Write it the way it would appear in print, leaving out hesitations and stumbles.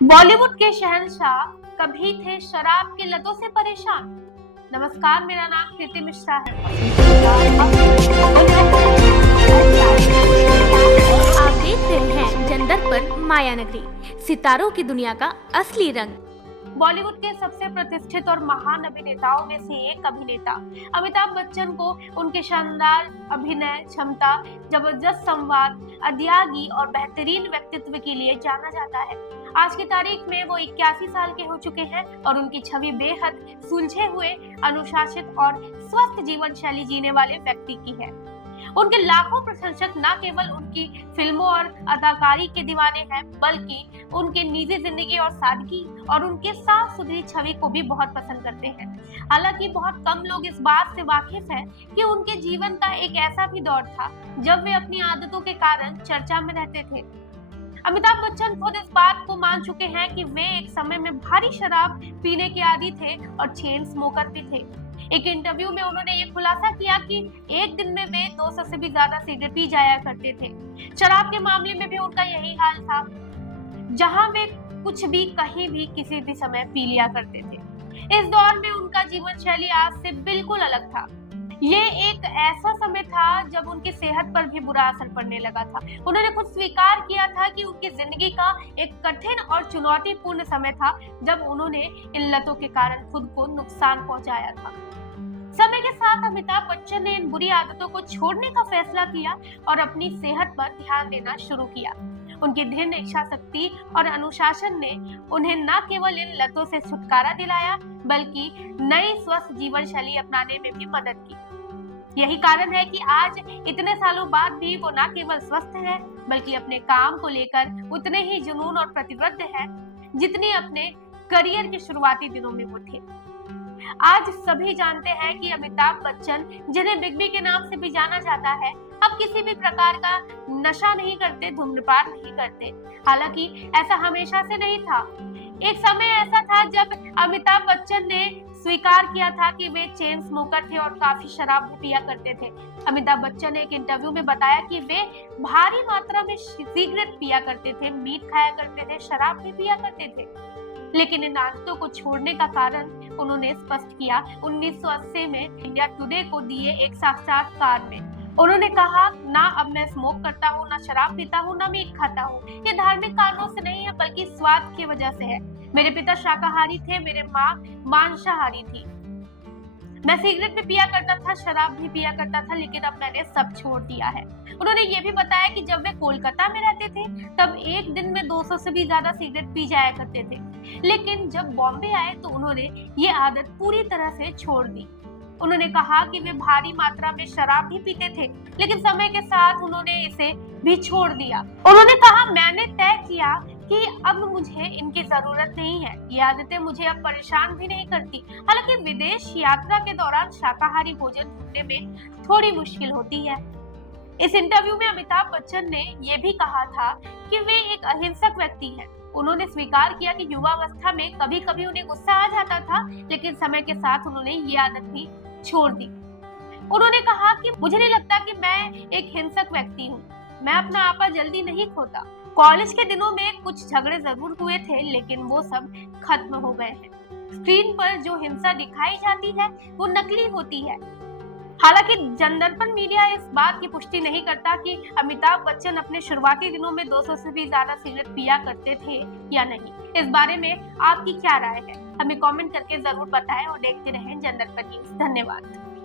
बॉलीवुड के शहंशाह कभी थे शराब की लतों से परेशान। नमस्कार, मेरा नाम कृति मिश्रा है। आप देख रहे हैं जनदर्पण माया नगरी, सितारों की दुनिया का असली रंग। बॉलीवुड के सबसे प्रतिष्ठित और महान अभिनेताओं में से एक अभिनेता अमिताभ बच्चन को उनके शानदार अभिनय क्षमता, जबरदस्त संवाद, अद्यागी और बेहतरीन व्यक्तित्व के लिए जाना जाता है। आज की तारीख में वो 81 साल के हो चुके हैं और उनकी छवि बेहद सुलझे हुए, अनुशासित और स्वस्थ जीवन शैली जीने वाले व्यक्ति की है। उनके लाखों प्रशंसक न केवल उनकी फिल्मों और अदाकारी के दीवाने हैं, बल्कि उनके निजी जिंदगी और सादगी और उनके साफ सुथरी छवि को भी बहुत पसंद करते हैं। हालांकि बहुत कम लोग इस बात से वाकिफ हैं कि उनके जीवन का एक ऐसा भी दौर था जब वे अपनी आदतों के कारण चर्चा में रहते थे। अमिताभ बच्चन खुद इस बात को मान चुके हैं कि वे एक समय में भारी शराब पीने के आदी थे और चेन स्मोकर भी थे। एक इंटरव्यू में उन्होंने ये खुलासा किया कि एक दिन में वे 200 से भी ज्यादा सिगरेट पी जाया करते थे। शराब के मामले में भी उनका यही हाल था, जहां वे कुछ भी कहीं भी किसी भी समय पी लिया करते थे। इस दौर में उनका जीवन शैली आज से बिल्कुल अलग था। ये एक ऐसा समय था जब उनकी सेहत पर भी बुरा असर पड़ने लगा था। उन्होंने खुद स्वीकार किया था कि उनकी जिंदगी का एक कठिन और चुनौतीपूर्ण समय था जब उन्होंने इन लतों के कारण खुद को नुकसान पहुंचाया था। समय के साथ अमिताभ बच्चन ने इन बुरी आदतों को छोड़ने का फैसला किया और अपनी सेहत पर ध्यान देना शुरू किया। उनकी दृढ़ इच्छा शक्ति और अनुशासन ने उन्हें न केवल इन लतों से छुटकारा दिलाया, बल्कि नई स्वस्थ जीवन शैली अपनाने में भी मदद की। यही कारण है कि आज इतने सालों बाद भी वो न केवल स्वस्थ है, बल्कि अपने काम को लेकर उतने ही जुनून और प्रतिबद्ध है जितनी अपने करियर के शुरुआती दिनों में वो थे। आज सभी जानते हैं कि अमिताभ बच्चन, जिन्हें बिग बी के नाम से भी जाना जाता है, अब किसी भी प्रकार का नशा नहीं करते, धूम्रपान नहीं करते। हालांकि ऐसा हमेशा से नहीं था। एक समय ऐसा था जब अमिताभ बच्चन ने स्वीकार किया था कि वे चेन स्मोकर थे और काफी शराब भी पिया करते थे। अमिताभ बच्चन ने एक इंटरव्यू में बताया कि वे भारी मात्रा में सिगरेट पिया करते थे, मीट खाया करते थे, शराब भी पिया करते थे। लेकिन इन आदतों को छोड़ने का कारण उन्होंने स्पष्ट किया 1980 में इंडिया टुडे को दिए एक साक्षात्कार में। उन्होंने कहा, ना अब मैं स्मोक करता हूँ, ना शराब पीता हूँ, ना मीट खाता हूँ। ये धार्मिक कारणों से नहीं है, बल्कि स्वाद की वजह से है। मेरे पिता शाकाहारी थे, मेरे माँ मांसाहारी थी। मैं सिगरेट भी पिया करता था, शराब भी पिया करता था, लेकिन अब मैंने सब छोड़ दिया है। उन्होंने ये भी बताया कि जब वे कोलकाता में रहते थे तब एक दिन में 200 से भी ज्यादा सिगरेट पी जाया करते थे, लेकिन जब बॉम्बे आए तो उन्होंने ये आदत पूरी तरह से छोड़ दी। उन्होंने कहा कि वे भारी मात्रा में शराब भी पीते थे, लेकिन समय के साथ उन्होंने इसे भी छोड़ दिया। उन्होंने कहा, मैंने तय किया कि अब मुझे इनकी जरूरत नहीं है। ये आदतें मुझे अब परेशान भी नहीं करती। हालांकि विदेश यात्रा के दौरान शाकाहारी भोजन ढूंढने में थोड़ी मुश्किल होती है। इस इंटरव्यू में अमिताभ बच्चन ने यह भी कहा था कि वे एक अहिंसक व्यक्ति हैं। उन्होंने स्वीकार किया कि युवावस्था में कभी कभी उन्हें गुस्सा आ जाता था, लेकिन समय के साथ उन्होंने ये आदत भी छोड़ दी। उन्होंने कहा कि मुझे नहीं लगता कि मैं एक हिंसक व्यक्ति हूँ। मैं अपना आपा जल्दी नहीं खोता। कॉलेज के दिनों में कुछ झगड़े जरूर हुए थे, लेकिन वो सब खत्म हो गए हैं। स्क्रीन पर जो हिंसा दिखाई जाती है वो नकली होती है। हालांकि जनदर्पण मीडिया इस बात की पुष्टि नहीं करता कि अमिताभ बच्चन अपने शुरुआती दिनों में 200 से भी ज्यादा सिगरेट पिया करते थे या नहीं। इस बारे में आपकी क्या राय है, हमें कमेंट करके जरूर बताएं और देखते रहें जनदर्पण न्यूज़। धन्यवाद।